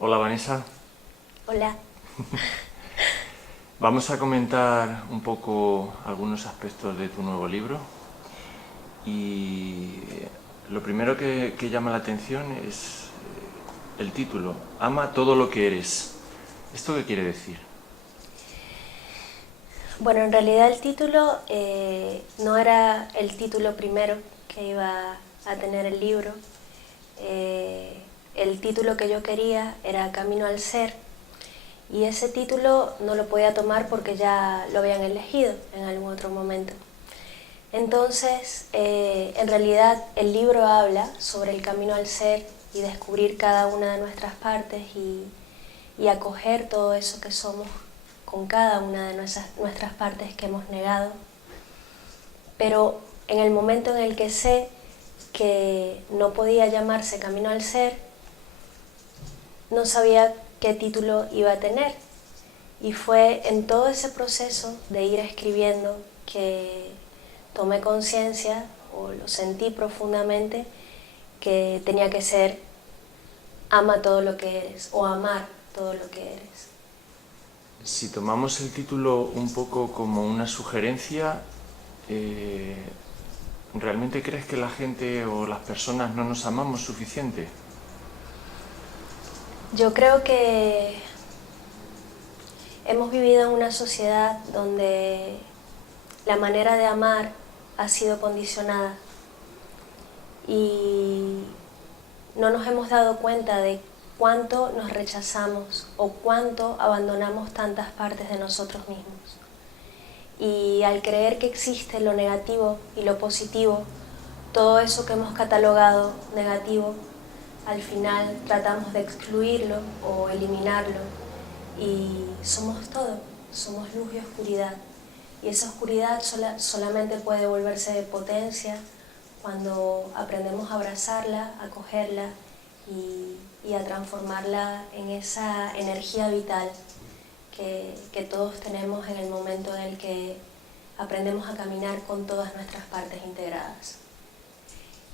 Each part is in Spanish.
Hola Vanessa, Hola. vamos a comentar un poco algunos aspectos de tu nuevo libro y lo primero que llama la atención es el título, Ama todo lo que eres. ¿Esto qué quiere decir? Bueno, en realidad el título no era el título primero que iba a tener el libro. El título que yo quería era Camino al Ser, y ese título no lo podía tomar porque ya lo habían elegido en algún otro momento. Entonces, en realidad el libro habla sobre el camino al ser y descubrir cada una de nuestras partes y acoger todo eso que somos con cada una de nuestras partes que hemos negado. Pero en el momento en el que sé que no podía llamarse Camino al Ser, no sabía qué título iba a tener. Y fue en todo ese proceso de ir escribiendo que tomé conciencia, o lo sentí profundamente, que tenía que ser Ama todo lo que eres, o amar todo lo que eres. Si tomamos el título un poco como una sugerencia, eh, ¿realmente crees que la gente o las personas no nos amamos suficiente? Yo creo que hemos vivido en una sociedad donde la manera de amar ha sido condicionada y no nos hemos dado cuenta de cuánto nos rechazamos o cuánto abandonamos tantas partes de nosotros mismos. Y al creer que existe lo negativo y lo positivo, todo eso que hemos catalogado negativo, al final tratamos de excluirlo o eliminarlo, y somos todo, somos luz y oscuridad. Y esa oscuridad solamente puede volverse de potencia cuando aprendemos a abrazarla, a acogerla y a transformarla en esa energía vital que todos tenemos en el momento en el que aprendemos a caminar con todas nuestras partes integradas.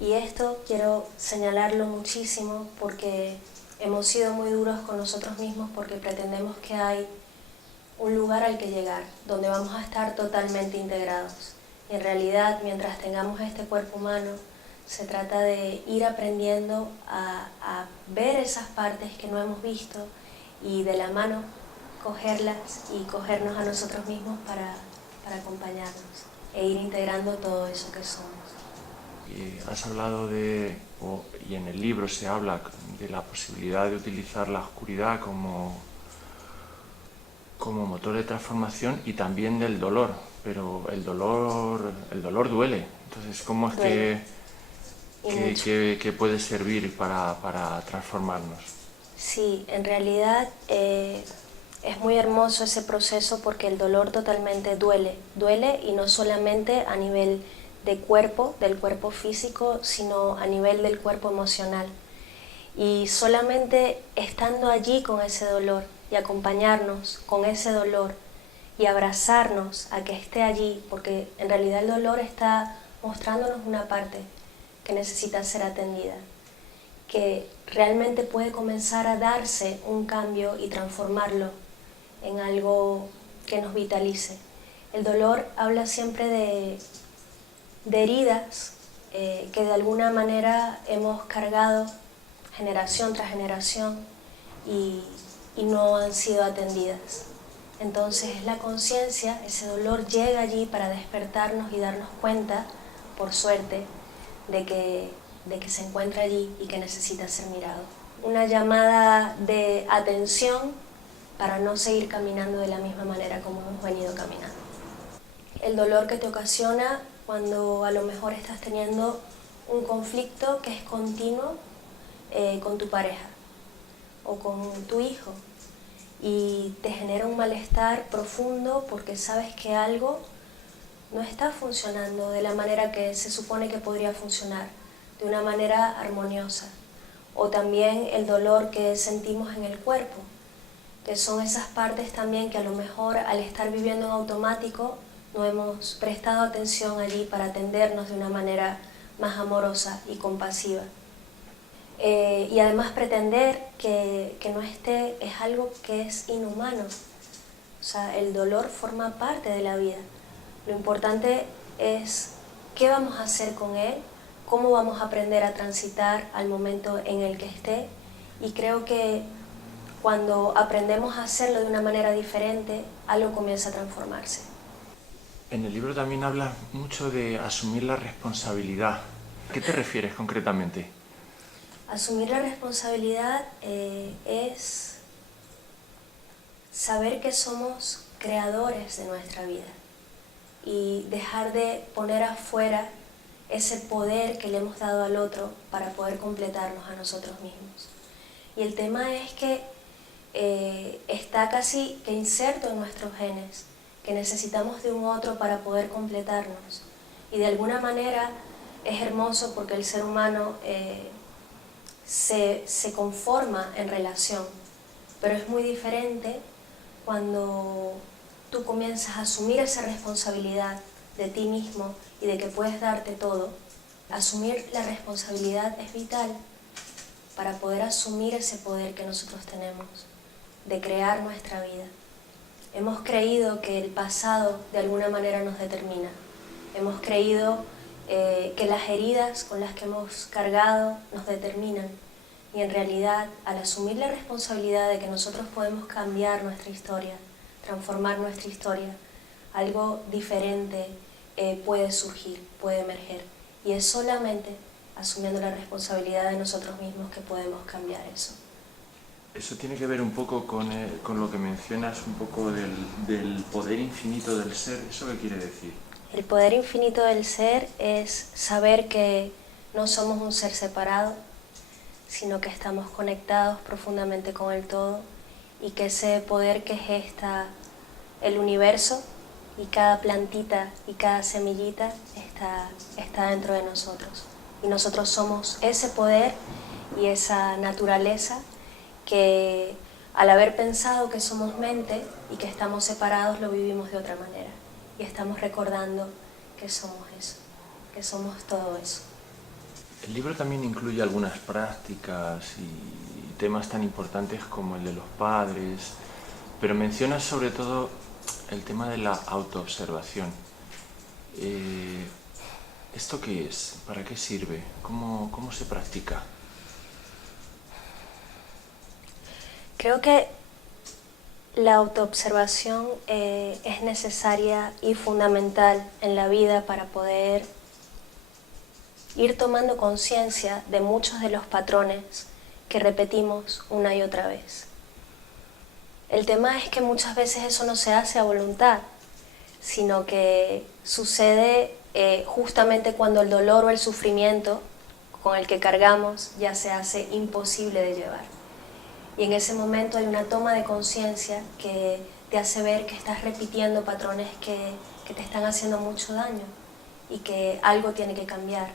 Y esto quiero señalarlo muchísimo porque hemos sido muy duros con nosotros mismos, porque pretendemos que hay un lugar al que llegar, donde vamos a estar totalmente integrados. Y en realidad, mientras tengamos este cuerpo humano, se trata de ir aprendiendo a ver esas partes que no hemos visto y de la mano cogerlas y cogernos a nosotros mismos para acompañarnos e ir integrando todo eso que somos. Has hablado y en el libro se habla de la posibilidad de utilizar la oscuridad como motor de transformación y también del dolor, pero el dolor duele. Entonces, ¿cómo es Duele, que, y que, mucho. que- que puede servir para transformarnos? Sí, en realidad es muy hermoso ese proceso porque el dolor totalmente duele, y no solamente a nivel de cuerpo, del cuerpo físico, sino a nivel del cuerpo emocional. Y solamente estando allí con ese dolor y acompañarnos con ese dolor y abrazarnos a que esté allí, porque en realidad el dolor está mostrándonos una parte que necesita ser atendida, que realmente puede comenzar a darse un cambio y transformarlo en algo que nos vitalice. El dolor habla siempre de heridas que de alguna manera hemos cargado generación tras generación y, y no han sido atendidas. Entonces la conciencia, ese dolor llega allí para despertarnos y darnos cuenta, por suerte, de que se encuentra allí y que necesita ser mirado. Una llamada de atención para no seguir caminando de la misma manera como hemos venido caminando. El dolor que te ocasiona cuando a lo mejor estás teniendo un conflicto que es continuo con tu pareja o con tu hijo, y te genera un malestar profundo porque sabes que algo no está funcionando de la manera que se supone que podría funcionar, de una manera armoniosa. O también el dolor que sentimos en el cuerpo, que son esas partes también que a lo mejor al estar viviendo en automático no hemos prestado atención allí para atendernos de una manera más amorosa y compasiva. Y además pretender que no esté es algo que es inhumano. O sea, el dolor forma parte de la vida. Lo importante es qué vamos a hacer con él, cómo vamos a aprender a transitar al momento en el que esté. Y creo que cuando aprendemos a hacerlo de una manera diferente, algo comienza a transformarse. En el libro también hablas mucho de asumir la responsabilidad. ¿A qué te refieres concretamente? Asumir la responsabilidad es saber que somos creadores de nuestra vida y dejar de poner afuera ese poder que le hemos dado al otro para poder completarnos a nosotros mismos. Y el tema es que está casi que inserto en nuestros genes, que necesitamos de un otro para poder completarnos. Y de alguna manera es hermoso porque el ser humano se conforma en relación, pero es muy diferente cuando tú comienzas a asumir esa responsabilidad de ti mismo y de que puedes darte todo. Asumir la responsabilidad es vital para poder asumir ese poder que nosotros tenemos de crear nuestra vida. Hemos creído que el pasado de alguna manera nos determina. Hemos creído que las heridas con las que hemos cargado nos determinan. Y en realidad, al asumir la responsabilidad de que nosotros podemos cambiar nuestra historia, transformar nuestra historia, algo diferente puede surgir, puede emerger. Y es solamente asumiendo la responsabilidad de nosotros mismos que podemos cambiar eso. Eso tiene que ver un poco con lo que mencionas, un poco del poder infinito del ser. ¿Eso qué quiere decir? El poder infinito del ser es saber que no somos un ser separado, sino que estamos conectados profundamente con el todo y que ese poder que gesta el universo y cada plantita y cada semillita está dentro de nosotros. Y nosotros somos ese poder y esa naturaleza que al haber pensado que somos mente y que estamos separados lo vivimos de otra manera. Y estamos recordando que somos eso, que somos todo eso. El libro también incluye algunas prácticas y temas tan importantes como el de los padres, pero mencionas sobre todo el tema de la autoobservación. ¿Esto qué es? ¿Para qué sirve? ¿Cómo se practica? Creo que la autoobservación es necesaria y fundamental en la vida para poder ir tomando conciencia de muchos de los patrones que repetimos una y otra vez. El tema es que muchas veces eso no se hace a voluntad, sino que sucede justamente cuando el dolor o el sufrimiento con el que cargamos ya se hace imposible de llevar. Y en ese momento hay una toma de conciencia que te hace ver que estás repitiendo patrones que te están haciendo mucho daño y que algo tiene que cambiar.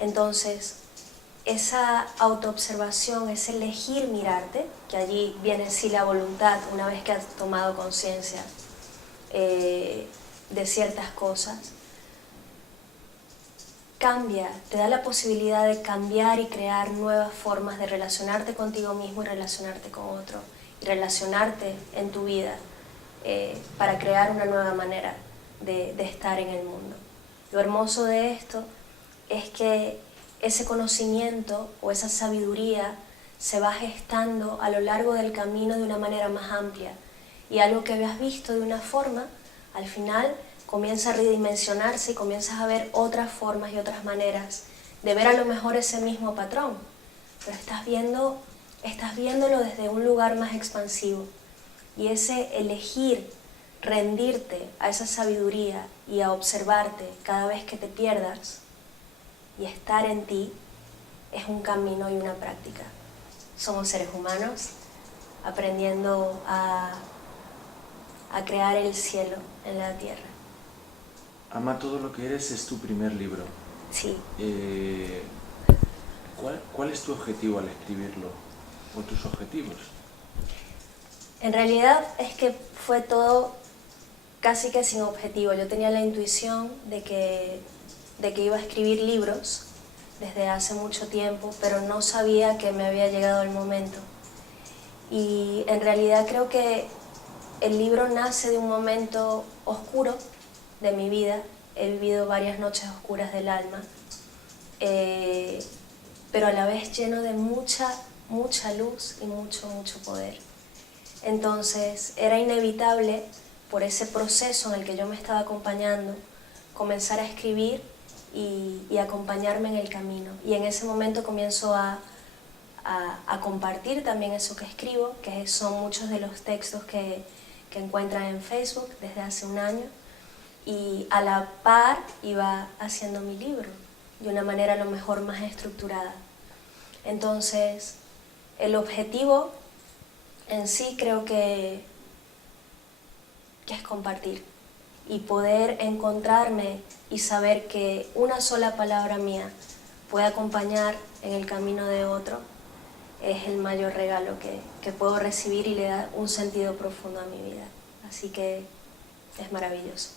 Entonces, esa autoobservación, ese elegir mirarte, que allí viene sí la voluntad, una vez que has tomado conciencia de ciertas cosas, cambia, te da la posibilidad de cambiar y crear nuevas formas de relacionarte contigo mismo y relacionarte con otro, y relacionarte en tu vida para crear una nueva manera de estar en el mundo. Lo hermoso de esto es que ese conocimiento o esa sabiduría se va gestando a lo largo del camino de una manera más amplia, y algo que habías visto de una forma, al final comienza a redimensionarse y comienzas a ver otras formas y otras maneras de ver a lo mejor ese mismo patrón, pero estás viéndolo desde un lugar más expansivo, y ese elegir rendirte a esa sabiduría y a observarte cada vez que te pierdas y estar en ti es un camino y una práctica. Somos seres humanos aprendiendo a crear el cielo en la tierra. Ama todo lo que eres es tu primer libro. Sí. ¿Cuál es tu objetivo al escribirlo? ¿O tus objetivos? En realidad es que fue todo casi que sin objetivo. Yo tenía la intuición de que iba a escribir libros desde hace mucho tiempo, pero no sabía que me había llegado el momento. Y en realidad creo que el libro nace de un momento oscuro de mi vida. He vivido varias noches oscuras del alma, pero a la vez lleno de mucha luz y mucho poder. Entonces era inevitable, por ese proceso en el que yo me estaba acompañando, comenzar a escribir y acompañarme en el camino. Y en ese momento comienzo a compartir también eso que escribo, que son muchos de los textos que encuentran en Facebook desde hace un año, y a la par iba haciendo mi libro de una manera a lo mejor más estructurada. Entonces, el objetivo en sí creo que es compartir y poder encontrarme y saber que una sola palabra mía puede acompañar en el camino de otro es el mayor regalo que puedo recibir y le da un sentido profundo a mi vida. Así que es maravilloso.